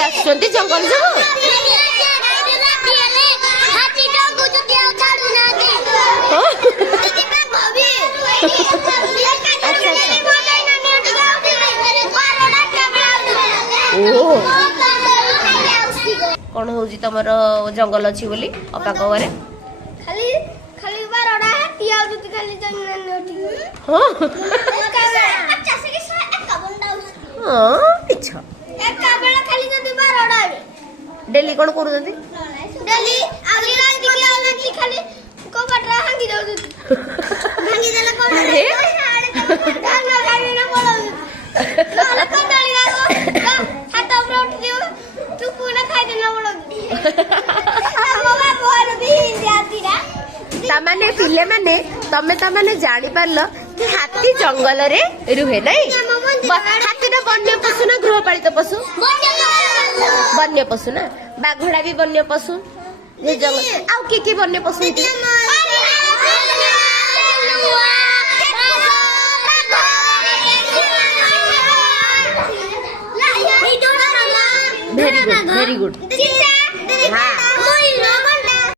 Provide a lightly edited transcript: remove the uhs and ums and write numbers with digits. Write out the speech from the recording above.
आसुचंती जंगल सब कौन हूँ तुम जंगल अच्छी बोली अपा कहे डेली कौन कर तामाने पिले माने तमे तामाने जानी पारलो कि हाथी जंगल रे रुहे नहीं हाथी ना वन्य पशु ना गृहपालित पशु वन्य पशु ना बाघोड़ा भी वन्य पशु ये जंगल आउ के वन्य पशु वेरी गुड